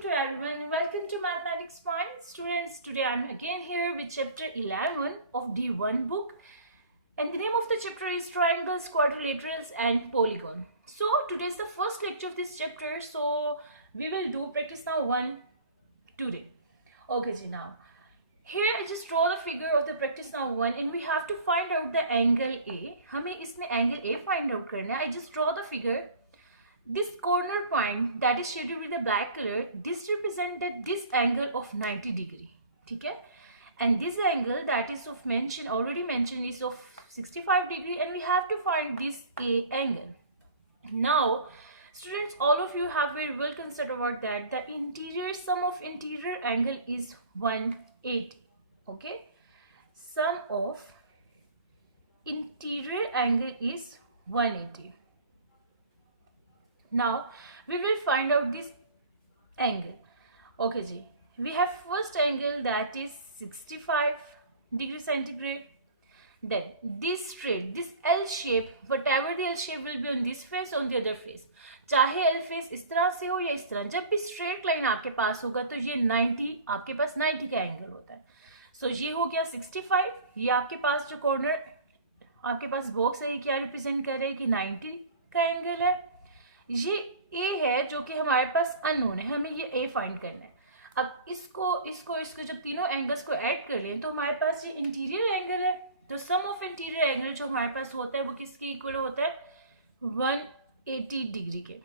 to everyone. Welcome to Mathematics Fine. Students, today I'm again here with chapter 11 of D1 book. And the name of the chapter is Triangles, Quadrilaterals and Polygon. So today is the first lecture of this chapter. So we will do practice now 1 today. Okay, ji, now. Here I just draw the figure of the practice now 1 and we have to find out the angle A. हमें इसमें angle A find out करना है. I just draw the figure. This corner point that is shaded with the black color, this represented this angle of 90 degree. Okay? And this angle that is already mentioned is of 65 degree and we have to find this A angle. Now, students, all of you have very well considered about that. The interior sum of interior angle is 180. Okay? Sum of interior angle is 180. Now we will find out this angle. Okay ji, we have first angle that is 65 degree centigrade. Then this straight, this L shape, whatever the L shape will be on this face, on the other face, चाहे L face इस तरह से हो या इस तरह, जब भी straight line आपके पास होगा तो ये 90, आपके पास 90 का एंगल होता है. So ये हो गया 65. ये आपके पास जो कॉर्नर आपके पास बॉक्स है, ये क्या रिप्रेजेंट कर रहे हैं कि 90 का एंगल है. ये A है जो कि हमारे पास अननोन है, हमें ये A फाइंड करना है. अब इसको जब तीनों एंगल्स को ऐड कर लें तो हमारे पास ये इंटीरियर एंगल है. तो सम ऑफ इंटीरियर एंगल जो हमारे पास होता है वो किसके इक्वल होता है? 180 डिग्री के.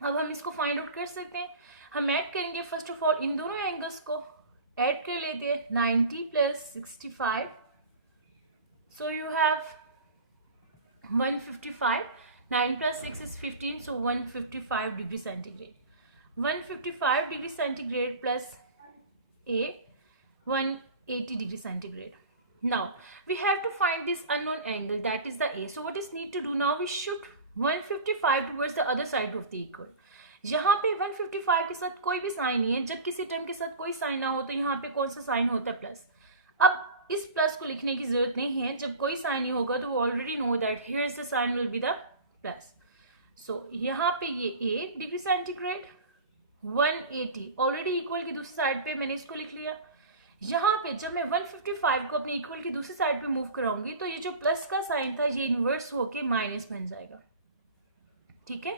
अब हम इसको फाइंड आउट कर सकते हैं. हम ऐड करेंगे फर्स्ट ऑफ ऑल इन दोनों एंगल्स को ऐड कर लेते हैं. 90 plus 65, so you have 155. 9 plus 6 is 15, so 155 degree centigrade. 155 degree centigrade plus A, 180 degree centigrade. Now, we have to find this unknown angle, that is the A. So, what is need to do now? We shoot 155 towards the other side of the equal. यहाँ पे 155 के साथ कोई भी sign नहीं है. जब किसी टर्म के साथ कोई साइन ना हो तो यहाँ पे कौन सा साइन होता है? प्लस. अब इस प्लस को लिखने की जरूरत नहीं है. जब कोई साइन नहीं होगा तो वो already no that here is the sign will be the plus. So यहाँ पे ये 8 डिग्री सेंटीग्रेड, 180 ऑलरेडी इक्वल की दूसरी साइड पे मैंने इसको लिख लिया. यहाँ पे जब मैं 155 को अपने इक्वल की दूसरी साइड पे मूव कराऊंगी तो ये जो प्लस का साइन था ये इन्वर्स होके माइनस बन जाएगा. ठीक है?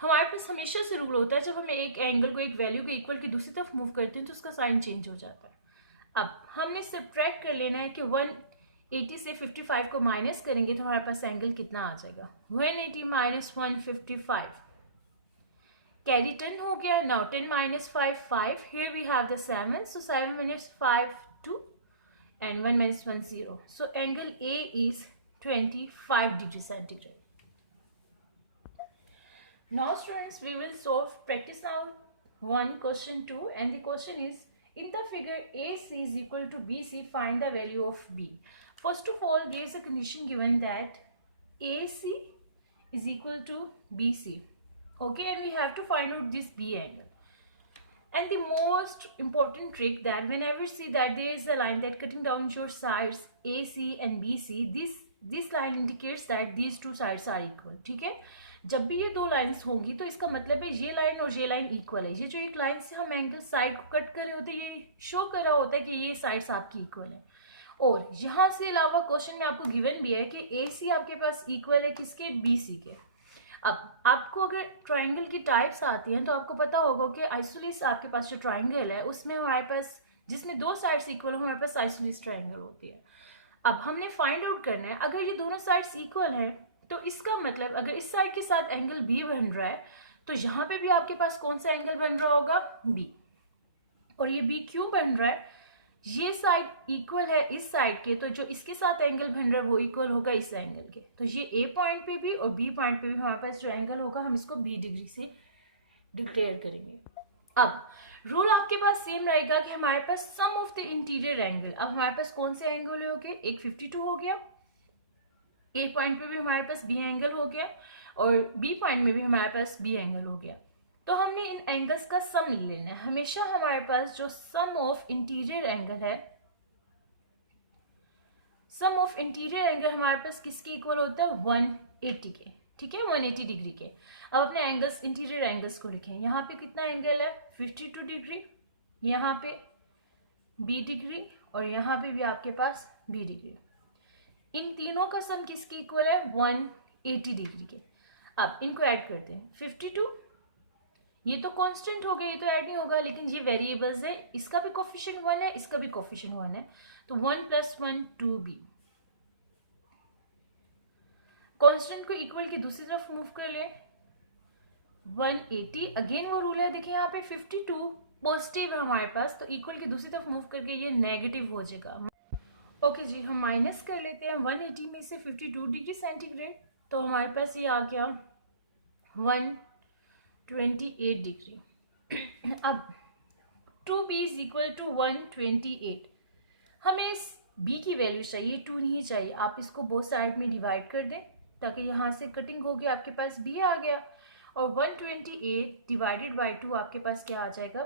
हमारे पास हमेशा से रूल होता है जब हमें एक एंगल को एक वैल्यू के इक्वल की दूसरी तरफ मूव करते हैं तो उसका साइन चेंज हो जाता है. अब हमने सब्ट्रैक्ट कर लेना है कि 180 से 55 को माइनस करेंगे तो हमारे पास एंगल कितना आ जाएगा? 180 माइनस 155. कैरी 10 हो गया. Now 10 minus 5, 5. Here we have the 7. So 7 minus 5, 2. And 1 minus 1, 0. So angle A is 25 degree centigrade. Now students, we will solve practice now 1 question 2 and the question is, in the figure AC is equal to BC, find the value of B. First of all, there is a condition given that AC is equal to BC. Okay, and we have to find out this B angle. And the most important trick that whenever you see that there is a line that cutting down your sides AC and BC, this line indicates that these two sides are equal. ठीक है? जब भी ये दो lines होंगी तो इसका मतलब है ये लाइन और ये लाइन इक्वल है. ये जो एक लाइन से हम एंगल साइड को कट कर रहे होते हैं ये शो कर रहा होता है कि ये साइड्स आपकी इक्वल है. और यहाँ से अलावा क्वेश्चन में आपको गिवन भी है कि AC आपके पास इक्वल है किसके? BC के. अब आपको अगर ट्राइंगल की टाइप्स आती हैं तो आपको पता होगा कि आइसोलिस आपके पास जो ट्राइंगल है उसमें हमारे पास जिसमें दो साइड्स इक्वल हो हमारे पास आइसोलिस ट्राइंगल होती है. अब हमने फाइंड आउट करना है अगर ये दोनों साइड्स इक्वल है तो इसका मतलब अगर इस साइड के साथ एंगल B बन रहा है तो यहाँ पे भी आपके पास कौन सा एंगल बन रहा होगा? B. और ये B क्यों बन रहा है? ये साइड इक्वल है इस साइड के, तो जो इसके साथ एंगल बन रहा है वो इक्वल होगा इस एंगल के. तो ये A पॉइंट पे भी और B पॉइंट पे भी हमारे पास जो एंगल होगा हम इसको B डिग्री से डिक्लेयर करेंगे. अब रूल आपके पास सेम रहेगा कि हमारे पास sum of the interior angle. अब हमारे पास कौन से एंगल हो गए? एक 52 हो गया. A पॉइंट पे भी हमारे पास B एंगल हो गया और B पॉइंट में भी हमारे पास B एंगल हो गया. तो हमने इन एंगल्स का सम ले लेना है. हमेशा हमारे पास जो सम ऑफ इंटीरियर एंगल है, सम ऑफ इंटीरियर एंगल हमारे पास किसके इक्वल होता है? 180 के. ठीक है, 180 डिग्री के। अब अपने एंगल्स, इंटीरियर एंगल्स को लिखें। यहाँ पे कितना एंगल है, 52 डिग्री, यहाँ पे बी डिग्री, और यहाँ पे भी आपके पास बी डिग्री। इन तीनों का सम किसके इक्वल है, 180 डिग्री के। अब इनको ऐड करते हैं, 52, ये तो कांस्टेंट हो गया, ये तो ऐड नहीं होगा, लेकिन ये वेरिएबल्स है, इसका भी कोफिशिएंट 1 है, इसका भी कोफिशिएंट 1 है, तो 1 + 1 2b। कांस्टेंट को इक्वल के दूसरी तरफ मूव कर ले, 180, अगेन वो रूल है, देखिए यहाँ पे 52 पॉजिटिव है हमारे पास, तो इक्वल के दूसरी तरफ मूव करके ये नेगेटिव हो जाएगा। ओके जी, हम माइनस कर लेते हैं 180 में से 52 डिग्री सेंटीग्रेड, तो हमारे पास ये आ गया 128 डिग्री। अब 2b = 128, हमें इस b की वैल्यू चाहिए, 2 नहीं चाहिए। आप इसको बोथ साइड में डिवाइड कर दें ताकि यहाँ से कटिंग होगी, आपके पास b आ गया, और 128 डिवाइडेड बाई 2 आपके पास क्या आ जाएगा,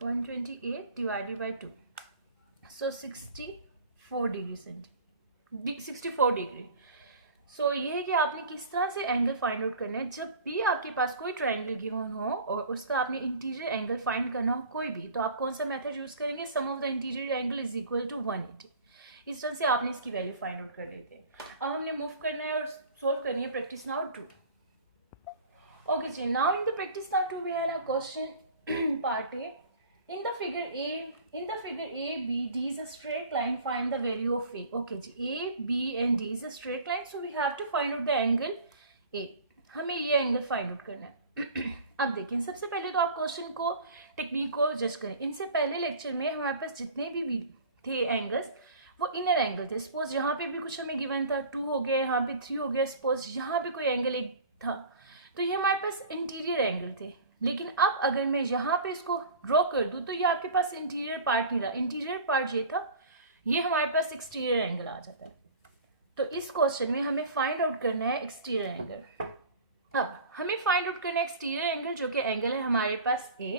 128 divided by 2, so 64 degree 64 degree. So ये है कि आपने किस तरह से एंगल फाइंड आउट करना है। जब भी आपके पास कोई ट्रायंगल गिवन हो और उसका आपने इंटीरियर एंगल फाइंड करना हो कोई भी, तो आप कौन सा मेथड यूज करेंगे, sum of the interior angle is equal to 180। इस तरह से आपने इसकी वैल्यू फाइंड आउट कर लेते हैं। अब हमने मूव करना है और सोल्व करनी है प्रैक्टिस नाउ 2। ओके जी, now in the practice now 2 we have a question part A. In the figure A, B, D is a straight line. Find the value of A. Okay जी, A, B and D is a straight line. So we have to find out the angle A. हमें ये angle find out करना है। अब देखें, सबसे पहले तो आप क्वेश्चन को, टेक्निक को जज करें। इनसे पहले लेक्चर में हमारे पास जितने भी थे एंगल्स, वो इनर एंगल थे। सपोज यहाँ पे भी कुछ हमें गिवन था, 2 हो गया, यहाँ पे 3 हो गया, सपोज यहाँ पे कोई एंगल एक था, तो ये हमारे पास इंटीरियर एंगल थे। लेकिन अब अगर मैं यहाँ पे इसको ड्रॉ कर दूं तो ये आपके पास इंटीरियर पार्ट नहीं रहा, इंटीरियर पार्ट ये था, ये हमारे पास एक्सटीरियर एंगल आ जाता है। तो इस क्वेश्चन में हमें फाइंड आउट करना है एक्सटीरियर एंगल। अब हमें फाइंड आउट करना है एक्सटीरियर एंगल, जो कि एंगल है हमारे पास A,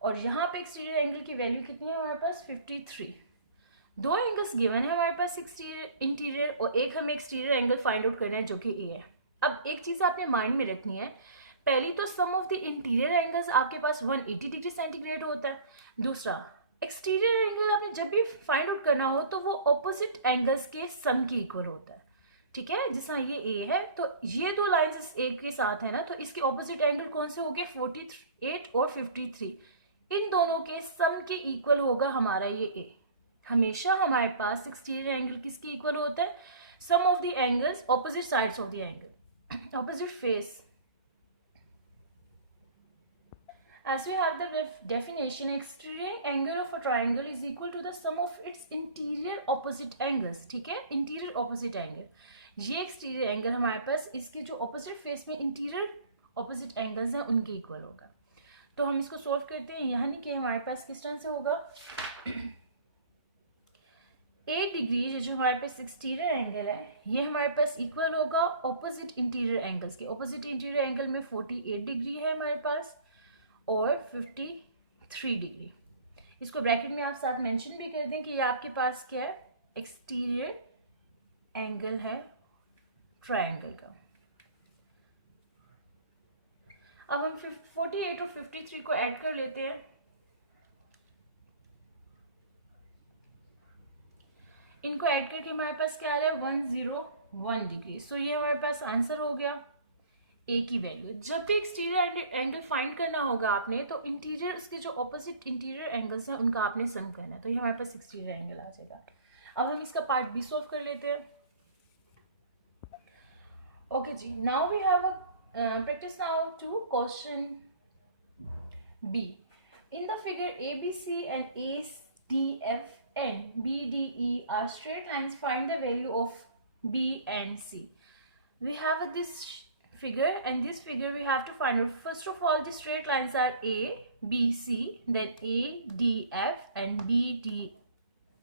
और यहाँ पे एक्सटीरियर एंगल की वैल्यू कितनी है हमारे पास, 53। दो एंगल्स गिवन है हमारे पास, एक्सटीरियर इंटीरियर, और एक हमें एक्सटीरियर एंगल फाइंड आउट करना है जो कि A है। अब एक चीज आपने माइंड में रखनी है, पहली तो सम ऑफ द इंटीरियर एंगल्स आपके पास 180 डिग्री सेंटीग्रेड होता है। दूसरा, एक्सटीरियर एंगल आपने जब भी फाइंड आउट करना हो तो वो ऑपोजिट एंगल्स के सम के इक्वल होता है। ठीक है, जैसा ये A है तो ये दो लाइंस इस A के साथ है ना, तो इसके ऑपोजिट एंगल कौन से हो गए, 48 और 53, इन दोनों के सम के इक्वल होगा हमारा ये A। हमेशा हमारे पास एक्सटीरियर एंगल किसके इक्वल होता है, sum of the angles opposite sides of the angle, opposite face. As we have the definition, exterior angle of a triangle is equal to the sum of its interior opposite angles. ठीक है, interior opposite angle, ये exterior angle हमारे पास इसके जो opposite face में interior opposite angles हैं उनके equal होगा। तो हम इसको सोल्व करते हैं, यानी कि हमारे पास किस तरह से होगा, 8 डिग्री जो हमारे पास एक्सटीरियर एंगल है, ये हमारे पास इक्वल होगा ऑपोजिट इंटीरियर एंगल्स के। ऑपोजिट इंटीरियर एंगल में 48 डिग्री है हमारे पास और 53 डिग्री। इसको ब्रैकेट में आप साथ मेंशन भी कर दें कि ये आपके पास क्या है, एक्सटीरियर एंगल है ट्रायंगल का। अब हम 48 और 53 को ऐड कर लेते हैं। इनको ऐड करके हमारे पास क्या आ रहा है, 101 डिग्री। सो ये हमारे पास आंसर हो गया A की वैल्यू। जब भी एक्सटीरियर एंगल फाइंड करना होगा आपने, तो इंटीरियर, उसके जो ऑपोजिट इंटीरियर एंगल्स हैं उनका आपने सम करना है, तो ये हमारे पास एक्सटीरियर एंगल आ जाएगा। अब हम इसका पार्ट B सॉल्व कर लेते हैं। ओके जी, now we have a practice now two question B। In the figure ABC and ADF and BDE are straight lines. Find the value of B and C. We have this figure, and this figure we have to find out. First of all, the straight lines are A, B, C, then A, D, F and B, D,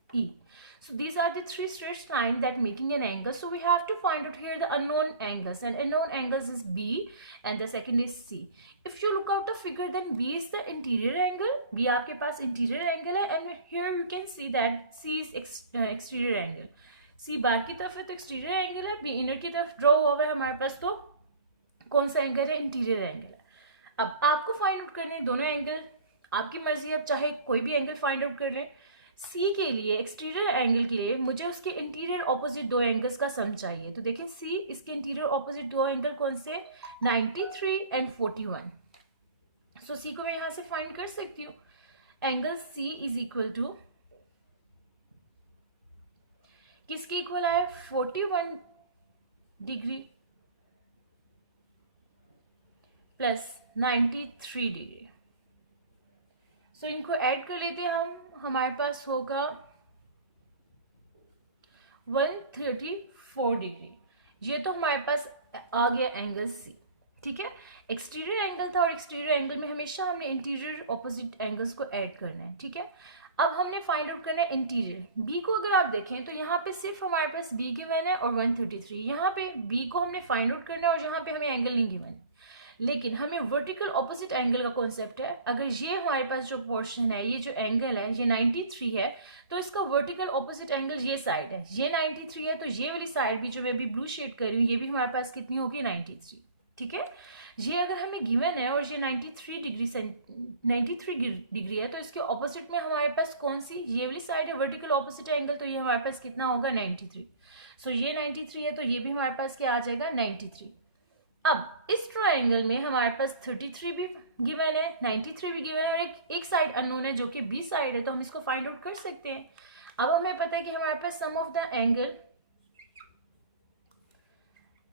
E. So these are the three straight lines that making an angle. So we have to find out here the unknown angles, and unknown angles is B and the second is C. If you look out the figure, then B is the interior angle. B आपके पास interior angle है, and here you can see that C is exterior angle. सी बाहर की तरफ है तो exterior angle है, B inner की तरफ ड्रॉ हुआ हुआ है हमारे पास, तो कौन सा एंगल है? इंटीरियर एंगल है। अब आपको फाइंड आउट करने दोनों एंगल, आपकी मर्जी है, अब चाहे कोई भी एंगल फाइंड आउट कर लें। सी के लिए, एक्सटीरियर एंगल के लिए मुझे उसके इंटीरियर ऑपोजिट दो एंगल्स का सम चाहिए। तो देखें सी, इसके इंटीरियर ऑपोजिट दो एंगल कौन से? 93 एंड 41। सो सी को मैं यहां से फाइंड कर सकती हूँ। Angle C is equal to किसके इक्वल है? 41 डिग्री प्लस 93 डिग्री। सो इनको ऐड कर लेते हैं हम, हमारे पास होगा 134 डिग्री। ये तो हमारे पास आ गया एंगल सी, ठीक है। एक्सटीरियर एंगल था और एक्सटीरियर एंगल में हमेशा हमने इंटीरियर ऑपोजिट एंगल्स को ऐड करना है, ठीक है। अब हमने फाइंड आउट करना है इंटीरियर। बी को अगर आप देखें तो यहाँ पे सिर्फ हमारे पास बी गिवन है और 133। यहाँ पे बी को हमने फाइंड आउट करना है और यहाँ पे हमें एंगल नहीं गिवन है, लेकिन हमें वर्टिकल ऑपोजिट एंगल का कॉन्सेप्ट है। अगर ये हमारे पास जो पोर्शन है, ये जो एंगल है, ये 93 है, तो इसका वर्टिकल ऑपोजिट एंगल ये साइड है, ये 93 है, तो ये वाली साइड भी जो मैं अभी ब्लू शेड कर रही हूँ, ये भी हमारे पास कितनी होगी? 93, ठीक है। ये अगर हमें गिवन है और ये 93 डिग्री है, तो इसके ऑपोजिट में हमारे पास कौन सी? ये वाली साइड है, वर्टिकल ऑपोजिट एंगल, तो ये हमारे पास कितना होगा? 93। सो ये 93 है, तो ये भी हमारे पास क्या आ जाएगा? 93। अब इस ट्रायंगल में हमारे पास 33 भी गिवन है, 93 भी गिवन है और एक साइड अननोन है जो कि बी साइड है, तो हम इसको फाइंड आउट कर सकते हैं। अब हमें पता है कि हमारे पास sum of the angle,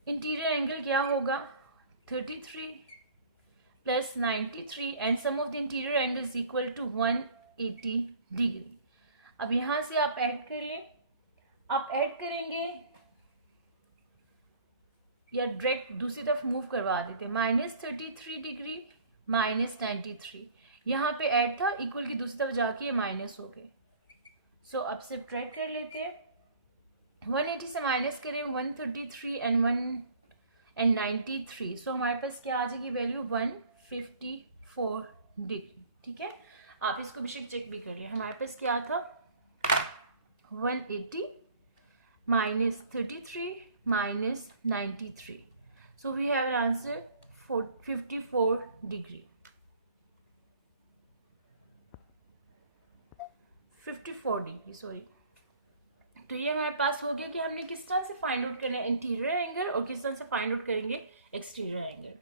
interior angle क्या होगा? 33 plus 93 and sum of the interior angle is equal to 180 degree. अब यहां से आप ऐड कर लें, आप ऐड करेंगे या डायरेक्ट दूसरी तरफ मूव करवा देते हैं, -33 डिग्री -93, यहाँ पे ऐड था, इक्वल की दूसरी तरफ जाके ये माइनस हो गए। सो अब सब्ट्रैक्ट कर लेते हैं, 180 से माइनस करें 133 एंड 93, सो हमारे पास क्या आ जाएगी वैल्यू? 154 डिग्री, ठीक है। आप इसको भी चेक भी कर लिए, हमारे पास क्या था? 180 -33 -93, so we have an answer 54 degree, 54 degree, sorry. तो ये हमारे पास हो गया कि हमने किस तरह से फाइंड आउट करना है इंटीरियर एंगल और किस तरह से फाइंड आउट करेंगे एक्सटीरियर एंगल।